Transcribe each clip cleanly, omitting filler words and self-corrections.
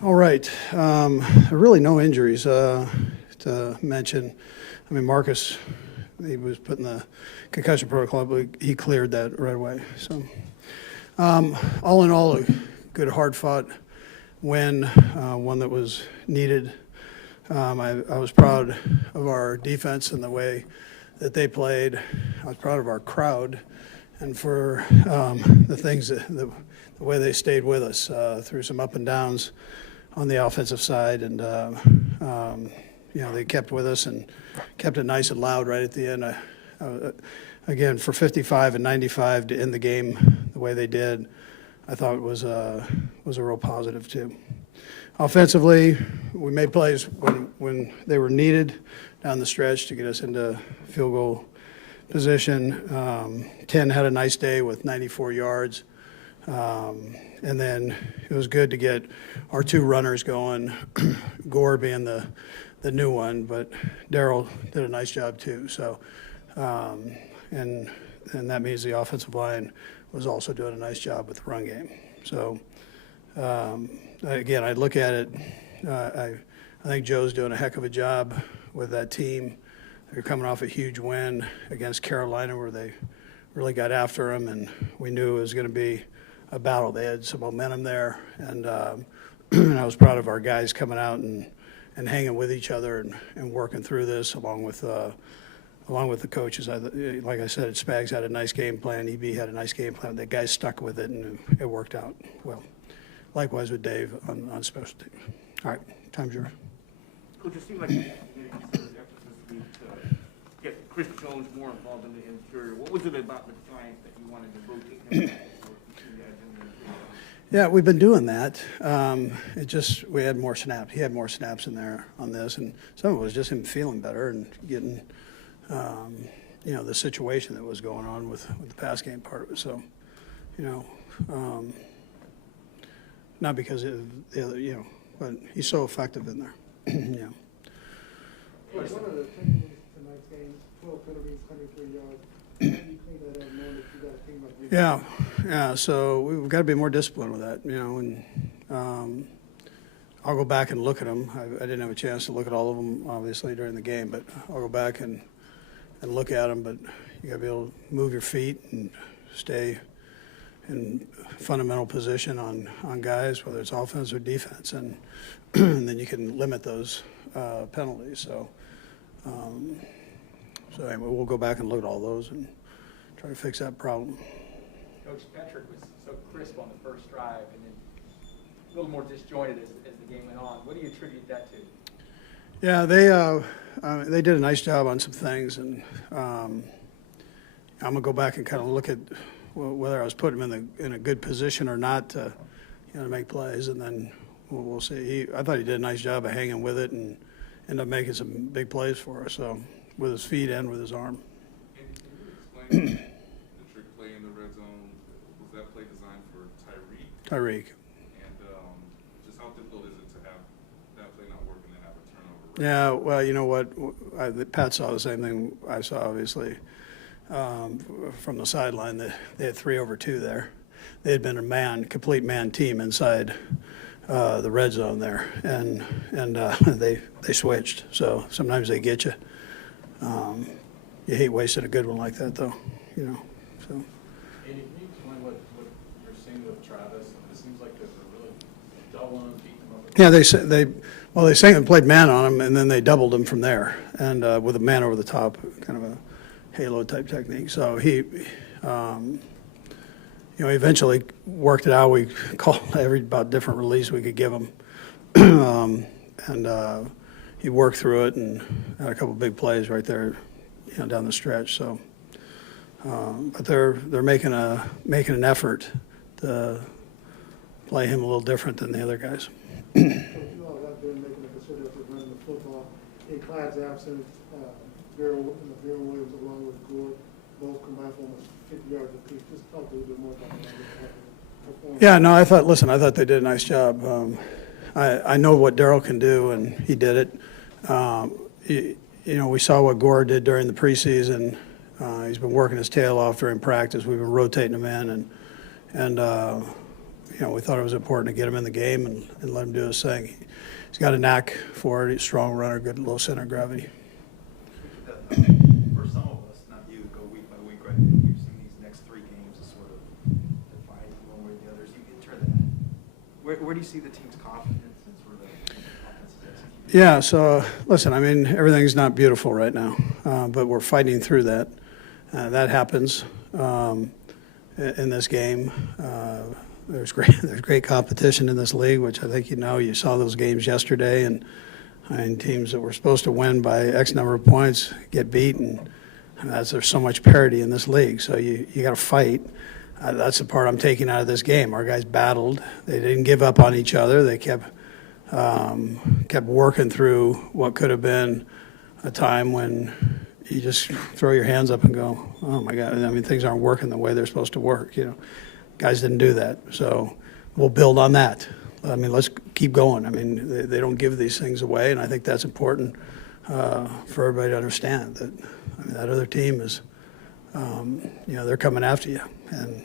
All right. Really no injuries to mention. I mean, Marcus, he was put in the concussion protocol, but he cleared that right away. So, all in all, a good hard-fought win, one that was needed. I was proud of our defense and the way that they played. I was proud of our crowd and for the things the way they stayed with us through some up and downs on the offensive side, and they kept with us and kept it nice and loud right at the end. Again, for 55 and 95 to end the game the way they did, I thought it was a real positive too. Offensively, we made plays when they were needed down the stretch to get us into field goal position. 10 had a nice day with 94 yards. And then it was good to get our two runners going, Gore being the new one, but Darrell did a nice job too. So, and that means the offensive line was also doing a nice job with the run game. So, again, I look at it, I think Joe's doing a heck of a job with that team. They're coming off a huge win against Carolina where they really got after them, and we knew it was going to be a battle. They had some momentum there, and I was proud of our guys coming out and hanging with each other and working through this along with the coaches. Like I said, Spags had a nice game plan. EB had a nice game plan. The guys stuck with it, and it worked out well. Likewise with Dave on special teams. All right, time's yours. Coach, it seemed like you made a concerted effort this week to get Chris Jones more involved in the interior. What was it about the Giants that you wanted to rotate him back? Yeah, we've been doing that. We had more snaps. He had more snaps in there on this, and some of it was just him feeling better and getting, the situation that was going on with the pass game part of it. So, not because of the other, but he's so effective in there. Yeah. One of the takeaways tonight's game, 12 penalties, 103 yards. How do you clean that up, knowing that you got a team like this? Yeah. So we've got to be more disciplined with that, and I'll go back and look at them. I didn't have a chance to look at all of them, obviously, during the game, but I'll go back and look at them. But you got to be able to move your feet and stay in fundamental position on guys, whether it's offense or defense, and and then you can limit those penalties. So anyway, we'll go back and look at all those and try to fix that problem. Coach, Petrick was so crisp on the first drive and then a little more disjointed as the game went on. What do you attribute that to? Yeah, they did a nice job on some things, and I'm gonna go back and kind of look at whether I was putting him in a good position or not to make plays, and then we'll see. I thought he did a nice job of hanging with it and ended up making some big plays for us. So with his feet and with his arm. Can you explain the trick play in the red zone? Was that play designed for Tyreek? Tyreek. And just how difficult is it to have that play not work and then have a turnover? Yeah, well, you know what? Pat saw the same thing I saw, obviously, from the sideline. They had 3 over 2 there. They had been a complete man team inside the red zone there, and they switched. So sometimes they get you. You hate wasting a good one like that, though. So. Andy, can you explain what you're seeing with Travis? It seems like they're really doubling him, beating him up. Yeah, they sang and played man on him, and then they doubled him from there, and with a man over the top, kind of a halo type technique. So he eventually worked it out. We called about different release we could give him, and he worked through it and had a couple big plays right there, down the stretch. So, but they're making an effort to play him a little different than the other guys. So you all have been making a concerted effort running the football. In Clyde's absence, Darrell Williams along with Gore both combined for almost 50 yards apiece. Just talk a little bit more about that. Yeah, no, I thought they did a nice job. I know what Darrell can do, and he did it. We saw what Gore did during the preseason. He's been working his tail off during practice. We've been rotating him in, and we thought it was important to get him in the game and let him do his thing. He's got a knack for it. He's a strong runner, good low center of gravity. For some of us, not you, go week by week, right? You've seen these next 3 games as sort of defining one way or the others. You enter that. Where do you see the team's confidence and sort of the offense's execution? Yeah, so listen, I mean, everything's not beautiful right now, but we're fighting through that. That happens in this game. There's great competition in this league, which I think you saw those games yesterday, and teams that were supposed to win by X number of points get beat, and there's so much parity in this league. So you got to fight. That's the part I'm taking out of this game. Our guys battled. They didn't give up on each other. They kept working through what could have been a time when you just throw your hands up and go, oh my God, I mean, things aren't working the way they're supposed to work. Guys didn't do that. So we'll build on that. I mean, let's keep going. I mean, they don't give these things away, and I think that's important for everybody to understand that. I mean, that other team is, they're coming after you, and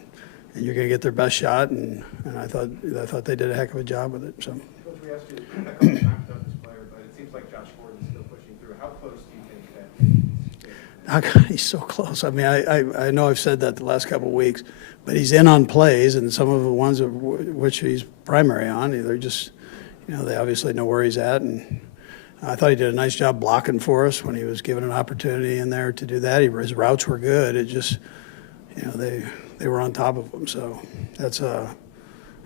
you're going to get their best shot. And I thought they did a heck of a job with it. So. Coach, we asked you a couple of times about this player, but it seems like Josh Gordon's still pushing through. How close do you think that? He's so close. I mean, I know I've said that the last couple of weeks, but he's in on plays, and some of the ones of which he's primary on, they're just, they obviously know where he's at. And I thought he did a nice job blocking for us when he was given an opportunity in there to do that. His routes were good. It just, they were on top of him. So that's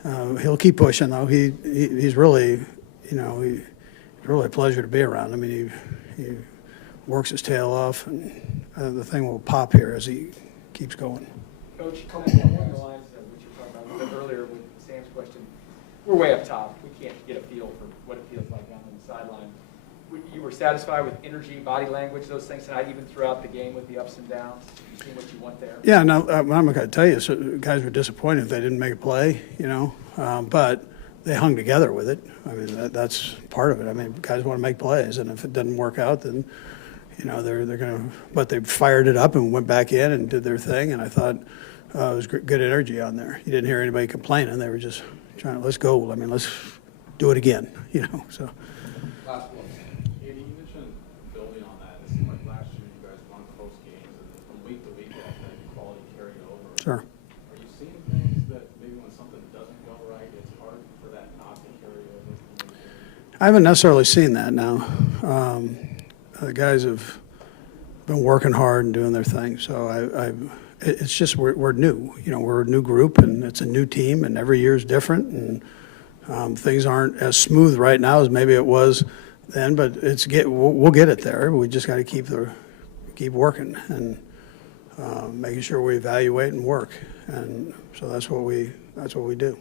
he'll keep pushing though. He's really, he's really a pleasure to be around. I mean, he works his tail off, and the thing will pop here as he keeps going. Coach, along the lines of what you were talking about a little bit earlier with Sam's question, we're way up top. We can't get a feel for what it feels like down on the sideline. You were satisfied with energy, body language, those things tonight, even throughout the game with the ups and downs? You see what you want there? Yeah, no, I'm not going to tell you. So guys were disappointed if they didn't make a play, but they hung together with it. I mean, that's part of it. I mean, guys want to make plays, and if it doesn't work out, then they're going to. But they fired it up and went back in and did their thing, and I thought it was good energy on there. You didn't hear anybody complaining. They were just trying to let's go. I mean, let's do it again. So. Last one. Andy, you mentioned building on that. It seemed like last year you guys won close games, and then from week to week that kind of quality carried over. Sure. Are you seeing things that maybe when something doesn't go right, it's hard for that not to carry over? I haven't necessarily seen that now. The guys have been working hard and doing their thing. So it's just we're new. We're a new group, and it's a new team, and every year is different, and things aren't as smooth right now as maybe it was then. But we'll get it there. We just got to keep working and making sure we evaluate and work, and so that's what we do.